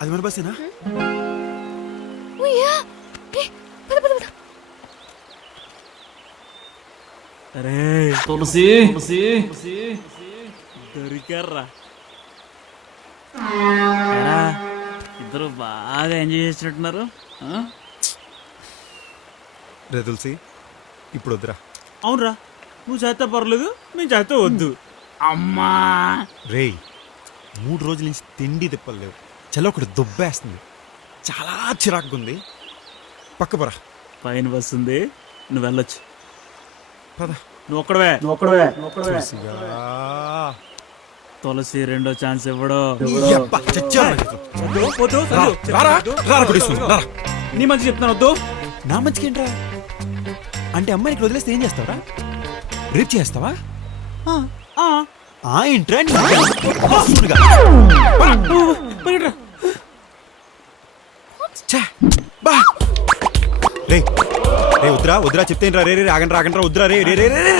అది మన బస్సేనా? అరే తులసి దొరికారా. ఇద్దరు బాగా ఎంజాయ్ చేసినట్టున్నారు. రే తులసి, ఇప్పుడు వద్దురా. అవునరా, నువ్వు చేస్తే పర్లేదు, మేము చేస్తే వద్దు. అమ్మా రే, 3 రోజుల నుంచి తిండి తిప్పలేవు. చలో ఒకటి దుబ్బేస్తుంది, చాలా చిరాకుగా ఉంది. పక్క పరా. పైన బస్సు ఉంది, నువ్వు వెళ్ళొచ్చు. పద. నువ్వు ఒక్కడవే. తులసిగా. తులసి రెండో ఛాన్స్ ఇవ్వడు. యబ్బా, చచ్చాను. రారా, రారా, కొట్టేస్తుంది, రారా. నీ మంచి చెప్తాను, వద్దు. నా మంచికి ఏంట్రా? అంటే అమ్మాయికి వదిలేస్తే ఏం చేస్తావరా? రేప్ చేస్తావా? ఏంట్రా రే రే, వద్దురా వద్దురా చెప్తేనరా. రే రే, ఆగండి రాగండి, వద్దురా. రే రే రే రే,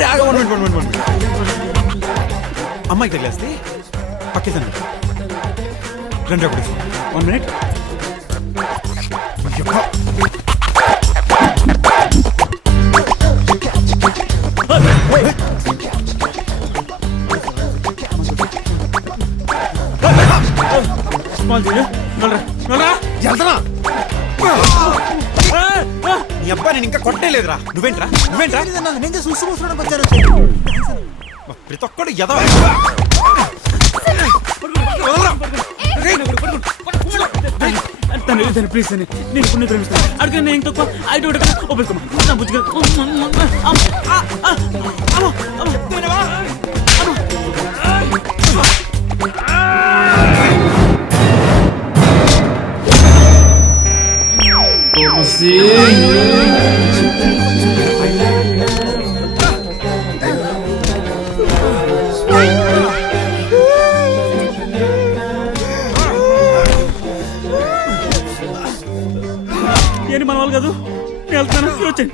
అమ్మాయికి తగిలేస్తే పక్కేదండి. రండి అప్పుడు. 1 minute. నీ అబ్బా, నేను ఇంకా కొట్టలేదురా. నువ్వేంట్రా? ప్రతి ఒక్కడు ఎదవ. ప్లీజ్ అని నేను ఇప్పుడు ప్రేమిస్తాను. అడిగిన నేను తక్కువ ఐదు ఒప్పుకోమా బుద్ధిగా. ఏంటి మన వాళ్ళు కాదు, నేను వెళ్తాను. వచ్చండి.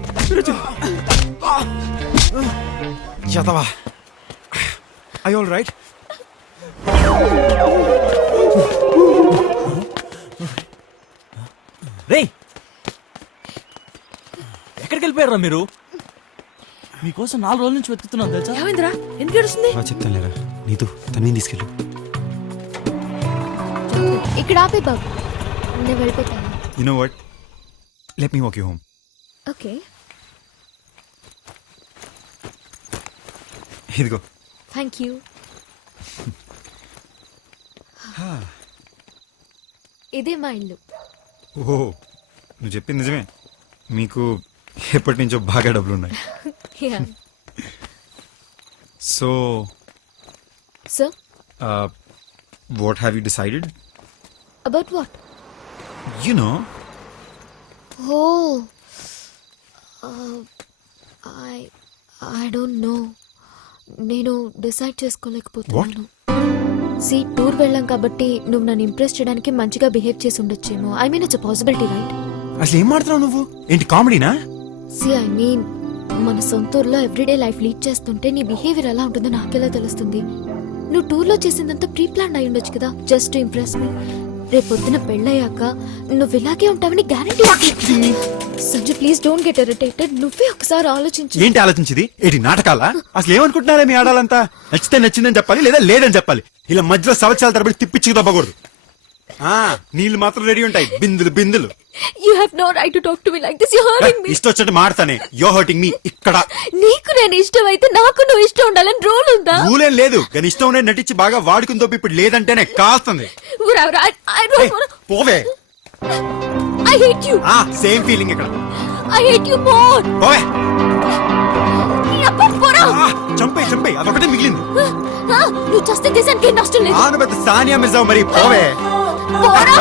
చదవా. I all right? రే, ఎక్కడికి వెళ్ళిపోయారా మీరు? మీకోసం 4 రోజుల నుంచి వెతుకుతున్నాను తెలుసా. ఏమైందిరా, ఎందుకు ఏడుస్తుంది? చెప్తాను లేరా. నీతో తనని తీసుకెళ్ళు. ఇక్కడ ఆపే బాబు, నేను వెళ్ళిపోతాను. You know what, let me walk you home. Okay. ఇదిగో. Thank you. ఇదే మా ఇల్లు. ఓహో, నువ్వు చెప్పింది నిజమే. మీకు ఎప్పటి నుంచో బాగా డబ్బులు ఉన్నాయి. So what have you decided? About what? You know. I don't know. నేను డిసైడ్ చేసుకోలేకపోతున్నాను. టూర్ వెళ్ళాం కాబట్టి నువ్వు నన్ను ఇంప్రెస్ చేయడానికి మంచిగా బిహేవ్ చేసి ఉండొచ్చేమో. I mean it's possibility, right? అసలు ఏం మాడుతున్నావు నువ్వు? ఏంటి కామెడీనా? ఐ మీన్ మన సొంత ఊర్లో ఎవ్రీడే లైఫ్ లీడ్ చేస్తుంటే నీ బిహేవియర్ ఎలా ఉంటుందో నాకెలా తెలుస్తుంది? నువ్వు టూర్లో చేసిందంతా ప్రీ ప్లాన్ అయి ఉండొచ్చు కదా, జస్ట్ టు ఇంప్రెస్ మీ. రేపొద్దున పెళ్ళయ్యాక నువ్వు ఇలాగే ఉంటావని guarantee. Sanju, please don't get irritated. నువ్వే ఒకసారి ఆలోచించు. ఏంటి ఆలోచించింది? ఏంటి నాటకాలా? అసలు ఏమనుకుంటున్నారా మీ ఆడాలంతా? నచ్చితే నచ్చిందని చెప్పాలి, లేదా లేదని చెప్పాలి. ఇలా మధ్యలో సంవత్సరాల తరబడి తిప్పిచ్చి తప్పకూడదు. నీళ్ళు మాత్రం రెడీ ఉంటాయి, బిందులు బిందులు. You have no right to talk to me like this. You're hurting me. ఇష్టం వచ్చేట్టు మాడతానే. You're hurting me. ఇక్కడ నీకు నేను ఇష్టం అయితే నాకు నువ్వు ఇష్టం ఉండాలని రూల్ ఉందా? రూలేం లేదు, కానీ ఇష్టం ఉండే నటించి బాగా వాడుకుని తప్ప ఇప్పుడు లేదంటేనే కాస్తుంది. పోవే. I hate you. Same feeling ఇక్కడ. I hate you more. పోవే. పోరా. చంపే అదొకటే మిగిలింది. నువ్వు చస్తే దేశానికి నష్టం లేదు. పెద్ద సానియా మిర్జా మరి. పోవే. పోరా.